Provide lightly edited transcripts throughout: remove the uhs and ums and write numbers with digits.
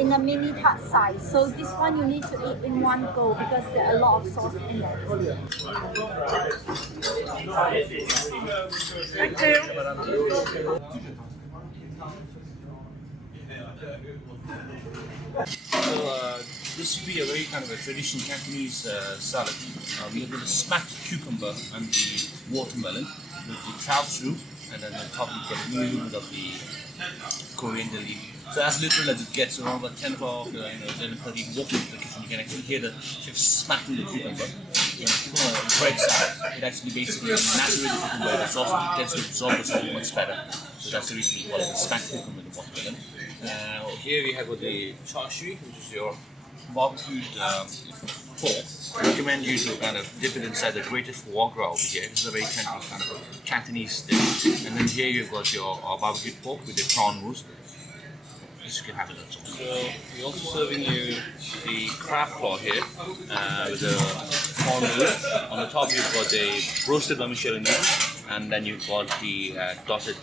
in a mini tart size. So this one you need to eat in one go because there are a lot of sauce in there. Thank you. So this would be a very kind of a traditional Cantonese salad. We have got a smacked cucumber and the watermelon with the chow root, and then on top you get a little bit of the coriander leaf. So as literal as it gets, around about 10 o'clock, 10:30, walk into the kitchen, you can actually hear the chef smacking the cucumber. When a cucumber breaks out, it actually basically naturally the cucumber, the sauce tends to absorb the sauce much better. So that's the reason we call it the smacked cucumber and the watermelon. Here we have got the Char, which is your barbecued pork. I recommend you to kind of dip it inside the grated foie gras over here. This is a very kind of a Cantonese dish. And then here you've got your barbecued pork with the prawn mousse. You can have it as well. So we're also serving you the crab claw here with the prawn mousse. On the top you've got the roasted Michelin Star, and then you've got the dotted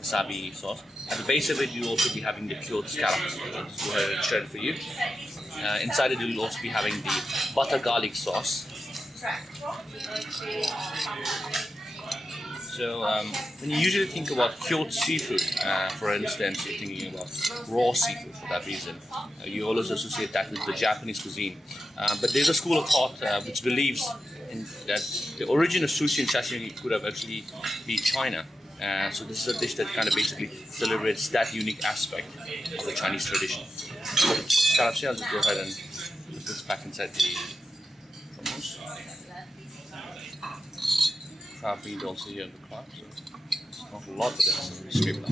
wasabi sauce. At the base of it, you'll also be having the cured scallops. I'll just go ahead and shred it for you. Inside it, you'll also be having the butter garlic sauce. So when you usually think about cured seafood, for instance, you're thinking about raw seafood for that reason. You always associate that with the Japanese cuisine. But there's a school of thought which believes that the origin of sushi and sashimi could have actually been China. So this is a dish that kind of basically celebrates that unique aspect of the Chinese tradition. So scallops here, I'll just go ahead and put this back inside the hummus. Crab meat also here in the crab, so it's not a lot, but it's scrape it out.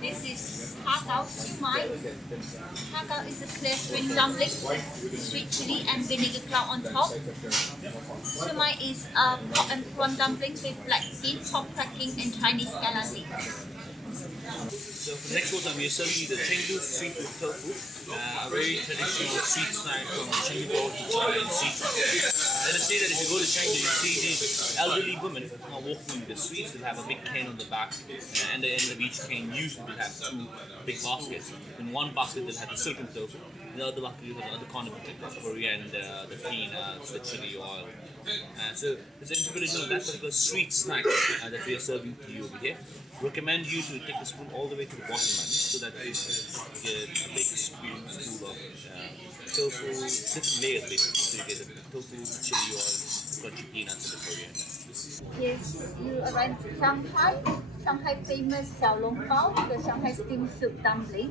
This is Hakao Sumai. Hakao is a clear string dumpling, sweet chili and vinegar cloud on top. Sumai is a pork and prawn dumpling with black bean, pork cracking and Chinese galanti. So for the next course, we are serving you the Chengdu seafood tofu, a very traditional sweet snack from Chengdu to China seafood. Let us say that if you go to Chengdu, you see these elderly women walking with the streets. They'll have a big cane on the back, and at the end of each cane usually will have two big baskets. In one basket they'll have the silken tofu, in the other bucket you have the other condiment like the coriander, the peanuts, the chili oil. So it's an interpretation of that particular sweet snack that we are serving to you over here. Recommend you to take the spoon all the way to the bottom line so that you get a big spoon of tofu, different layers basically. So you get the tofu, chili oil, crunchy peanuts, and the coriander. Yes, you arrive to Shanghai. Shanghai famous Xiaolong Bao, the Shanghai steamed soup dumpling.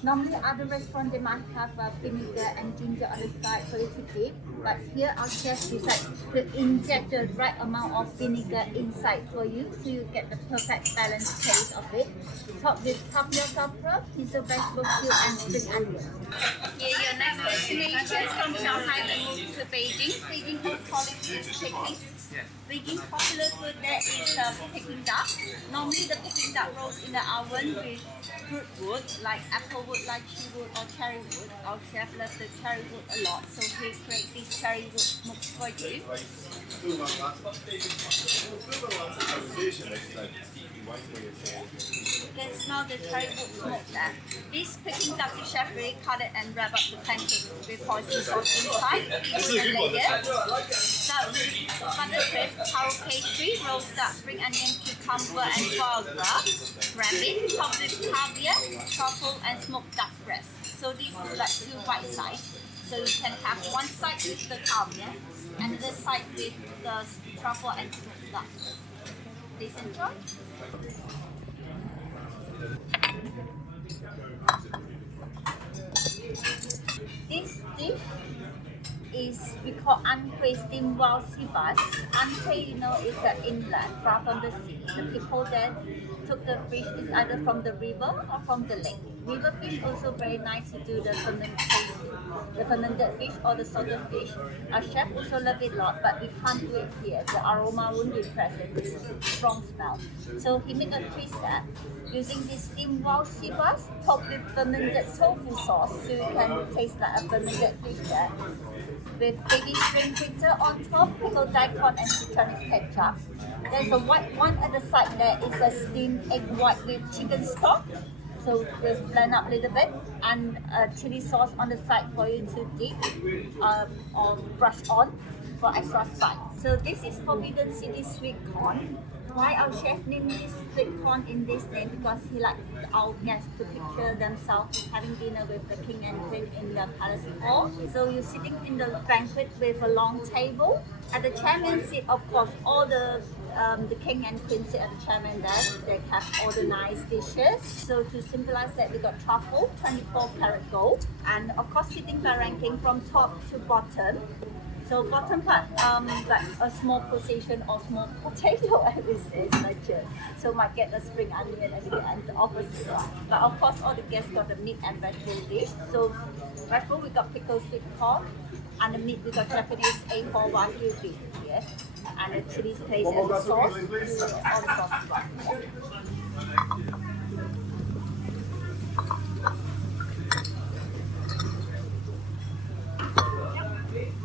Normally other restaurants they might have vinegar and ginger on the side for you to dip, but here our chef decided to inject the right amount of vinegar inside for you so you get the perfect balanced taste of it. Top with tapioca pearl, hazel vegetable stew and spring onion. Here your next destination from Shanghai we move to Beijing. Beijing food quality is Peking. Beijing popular food there is Peking duck. Normally the Peking duck roast in the oven with fruit wood like apple wood, lychee wood or cherry wood. Our chef loves the cherry wood a lot, so he create this cherry wood smoke for you. You can smell the cherry wood smoke there. This Peking duck the chef really cut it and wrap up the pancake with hoisin sauce inside. This is a layer. Start with butter cream, taro pastry, roast duck, spring onion, cucumber and foie gras. Rabbit, topped with caviar, truffle and smoked duck breast. So this is like two bite size. So you can have one side with the caviar and the side with the truffle and smoked duck. Please enjoy. is we call Anhui steamed wild sea bass. Anhui, is an inland far from the sea. The people there took the fish is either from the river or from the lake. River fish also very nice to do the fermented fish or the salted fish. Our chef also love it a lot, but we can't do it here. The aroma won't be present. It's a strong smell. So he made a twist that using this steamed wild sea bass topped with fermented tofu sauce, so you can taste like a fermented fish there. With baby shrimp fritter on top, pickled daikon and Chinese ketchup. There's a white one at the side there is a steamed egg white with chicken stock. So we'll blend up a little bit and chili sauce on the side for you to dip or brush on for extra spice. So this is Forbidden City sweet corn. Why our chef named this sweet corn in this name? Because he liked our guests to picture themselves having dinner with the king and queen in the palace hall. So you're sitting in the banquet with a long table. At the chairman seat, of course, all the king and queen sit at the chairman desk. They have all the nice dishes. So to symbolize that, we got truffle, 24 karat gold, and of course sitting by ranking from top to bottom. So bottom part, like a small position or small potato as we say, such so might get a spring onion as the opposite one. But of course, all the guests got the meat and vegetable dish. So vegetable we got pickled sweet corn, and the meat we got Japanese A4 Wagyu beef here, and the chili paste and the sauce, all the sauce.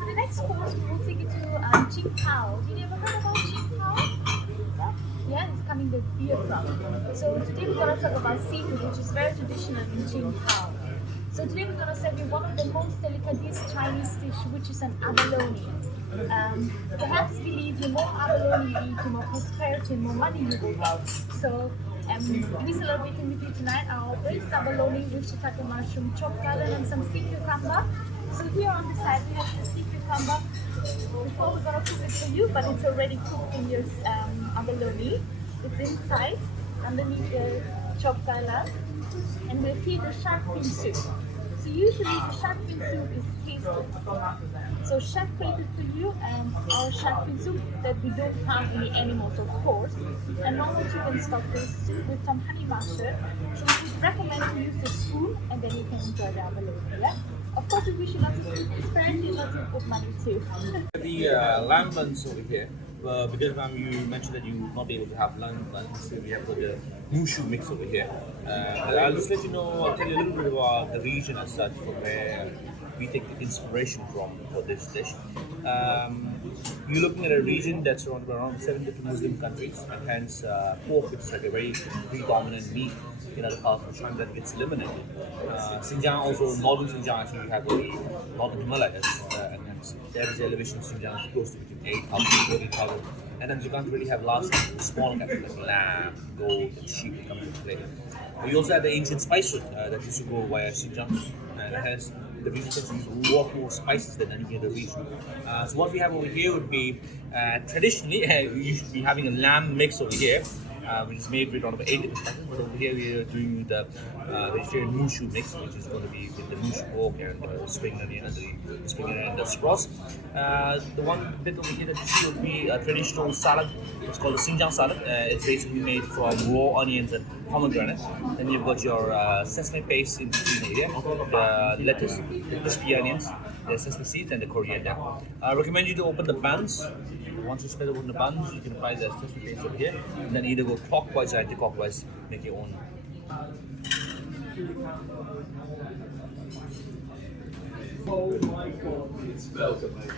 The next course, we will take you to Qingdao. Did you ever heard about Qingdao? Yeah, it's coming the beer from. So today we're going to talk about seafood, which is very traditional in Qingdao. So today we're going to serve you one of the most delicate Chinese dish, which is an abalone. Perhaps believe the more abalone you eat, the more prosperity and more money you will get. So we're celebrating with you tonight our braised abalone with shiitake mushroom, chopped garlic and some sea cucumber. So here on the side we have the sea cucumber. Before we're gonna cook it for you, but it's already cooked in your abalone. It's inside, underneath the chopped garlic, and we'll feed the shark fin soup. So usually the shark fin soup is tasteless. So chef created for you our shark fin soup that we don't have any animals, of course, and normal chicken stock based with some honey mustard. So we would recommend to use the spoon, and then you can enjoy the abalone. Yeah? Of course, we wish you lots of prosperity and lots of good money too. The lamb buns over here, because you mentioned that you would not be able to have lamb buns, so we have got the mushu mix over here. I'll just let you know, I'll tell you a little bit about the region as such, from where we take the inspiration from for this dish. You're looking at a region that's surrounded by around 7 different Muslim countries, and hence pork, which is like a very predominant meat in other parts of China that gets eliminated. Xinjiang, also northern Xinjiang, actually have the northern Himalayas, and hence there is the elevation of Xinjiang is close to between 8,000 to 14,000. And then you can't really have large, small cattle like lamb, goat, and sheep that come into play. We also have the ancient spice route that used to go via Xinjiang, and hence the region tends to use a lot more spices than any other region. So what we have over here would be, traditionally, you should be having a lamb mix over here, which is made with around 8 different spices, but over here we are doing the vegetarian mushu mix, which is going to be with the mushu pork and the spring onion and the spring onion and the spross. The one bit over here that you see would be a traditional salad. It's called the Xinjiang salad. It's basically made from raw onions and pomegranate. Then you've got your sesame paste in between here, the lettuce, the crispy onions, the sesame seeds, and the coriander. I recommend you to open the buns. Once you spread open the buns, you can apply the sesame paste over here, and then either go clockwise or anti-clockwise, make your own. Oh my god, it smells amazing.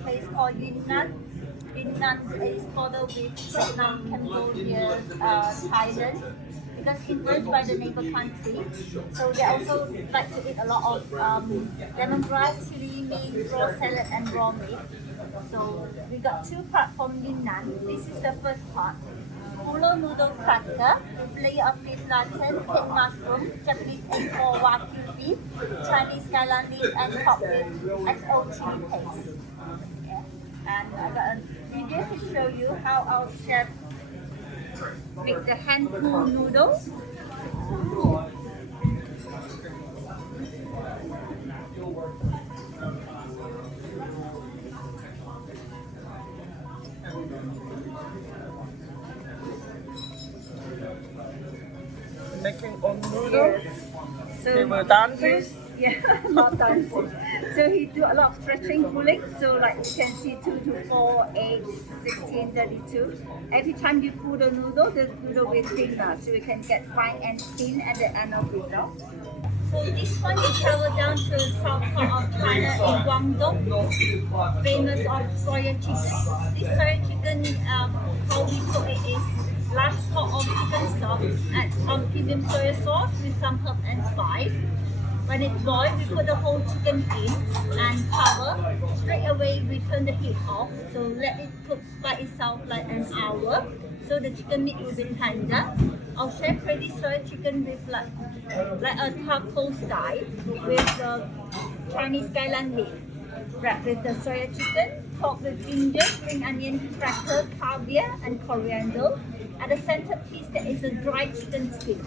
Place called Yunnan. Yunnan is bordered with Vietnam, Cambodia, Thailand. Because influenced by the neighbor country, so they also like to eat a lot of lemongrass, chili, meat, raw salad, and raw meat. So we got 2 parts from Yunnan. This is the first part. Pulo noodle cracker with layer of beef plantain, pink mushroom, Japanese A4 Wagyu beef, Chinese kailan leaf, and topped with XO chili paste. Yeah. And I got a video to show you how our chef make the hand pulled noodles. noodle. So They were dancing. yeah, not dancing. So he do a lot of stretching, pulling. So like you can see 2 to 4, 8, 16, 32. Every time you pull the noodle will thinner. So you can get fine and thin at the end of the result. So this one we travel down to the south part of China in Guangdong, famous of soya chicken. This soya chicken, how we cook it is large pot of chicken stock, add some premium soya sauce with some herb and spice. When it boils, we put the whole chicken in and cover. Straight away, we turn the heat off. So let it cook by itself like an hour. So the chicken meat will be tender. Our chef ready soya chicken with like a taco style with the Chinese kailan leaf. Wrapped with the soya chicken, topped with ginger, spring onion, cracker, caviar, and coriander. At the centerpiece, there is a dry chicken skin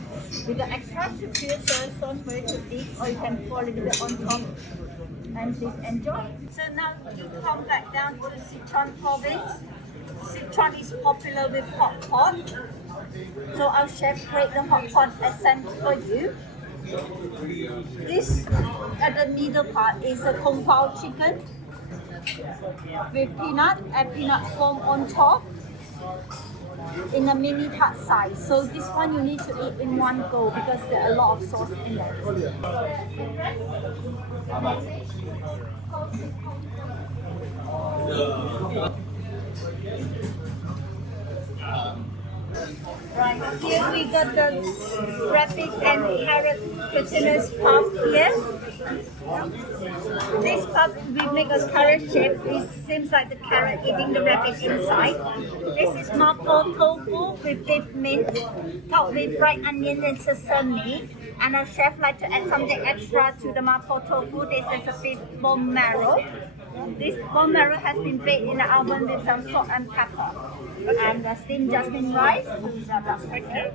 with the extra superior soy sauce for it to dip, or you can pour a little bit on top. And please enjoy. So now we come back down to Sichuan province. Sichuan is popular with hot pot. So our chef create the hot pot essence for you. This at the middle part is a Gong Bao chicken with peanut and peanut foam on top in a mini tart size. So this one you need to eat in one go because there are a lot of sauce in there. Right, here we got the rabbit and carrot glutinous puff here. This puff we make a carrot shape. It seems like the carrot eating the rabbit inside. This is Po Tofu with beef mint, topped with fried onion and sesame. And our chef like to add something extra to the Po Tofu. This is a beef bone marrow. This bone marrow has been baked in the oven with some salt and pepper. And the steamed jasmine rice. Okay.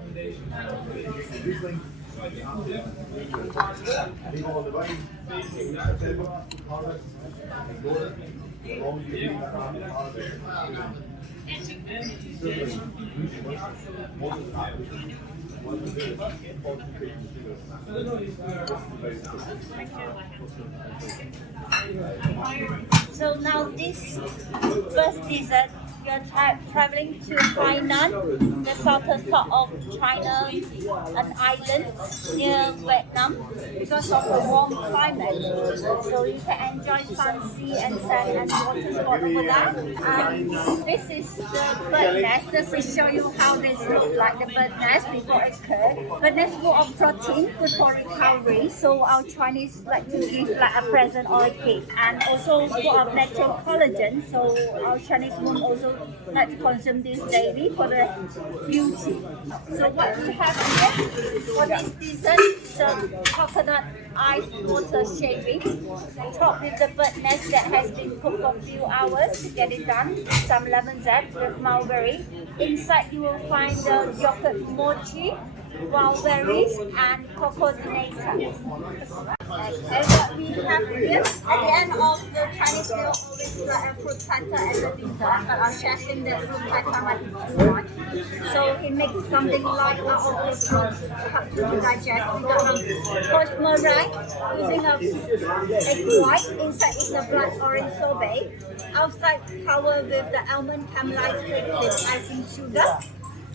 So now this first dessert, we are traveling to Hainan, the southern part of China, an island near Vietnam, because of the warm climate. So you can enjoy sun, sea and sand and water sport over there. And this is the bird nest. Just to show you how this looks like, the bird nest before it cooked. Bird nest full of protein, good for recovery. So our Chinese like to give like a present or a gift. And also full of natural collagen. So our Chinese women also like to consume this daily for the beauty. So what we have here for this dessert is a coconut ice water shaving, topped with the bird nest that has been cooked for a few hours to get it done. Some lemon zest with mulberry. Inside you will find the yogurt mochi, wild berries, and cocoa-donated. And what we have here, at the end of the Chinese meal, always like a fruit platter as a dessert, but our chef in the fruit platter might be too much. So he makes something light out of the fruit to help you to digest. We got poached meringue using a egg white. Inside is a blood orange sorbet. Outside covered with the almond caramelized cake with icing sugar.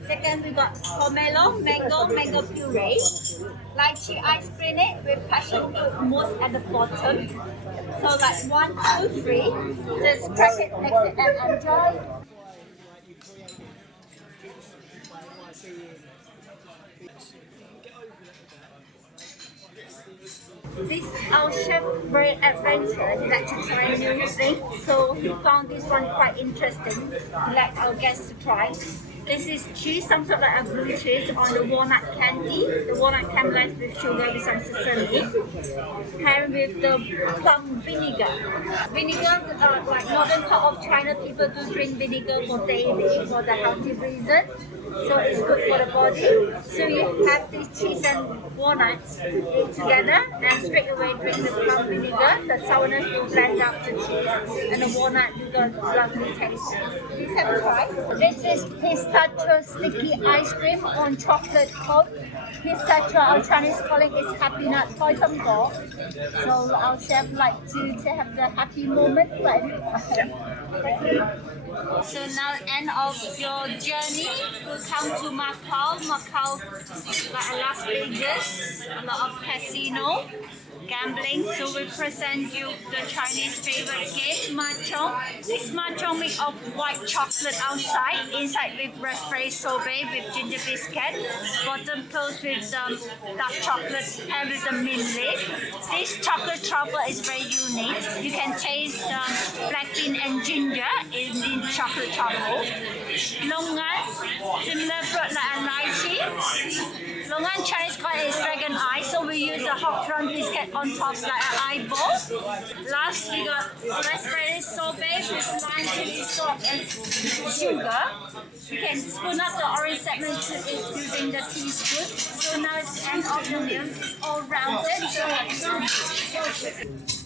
Second, we got pomelo, mango puree, lychee ice grenade with passion fruit mousse at the bottom. So like 1, 2, 3, just crack it, mix it and enjoy. This our chef very adventurous. He like to try new things, so he found this one quite interesting. He like our guests to try. This is cheese, some sort of like a blue cheese on the walnut candy. The walnut caramelized with sugar with some sesame. Paired with the plum vinegar. Vinegar, like northern part of China, people do drink vinegar for daily for the healthy reason. So it's good for the body. So you have this cheese and walnuts together and straight away drink the plum vinegar. The sourness will blend out the cheese and the walnut you got lovely taste. Please have a try. This is pistachio sticky ice cream on chocolate coat pistachio, our Chinese calling is happy nut, koi some go. So our chef like to have the happy moment, right? So now end of your journey, we'll come to Macau. Macau like Las Vegas, a lot of casino, gambling. So we present you the Chinese favorite game, mahjong. This mahjong made of white chocolate outside, inside with raspberry sorbet with ginger biscuit, bottom closed with dark chocolate and with the mint lid. This chocolate truffle is very unique. You can taste black bean and ginger in chocolate truffle. Longan, similar fruit like lychee. Longan Chinese call is dragon eye, so we use the hot front biscuit on top like an eyeball. Last we got raspberry sorbet with lime, chili, salt and sugar. You can spoon up the orange segment using the teaspoon. So now it's the end of the meal. It's all rounded. So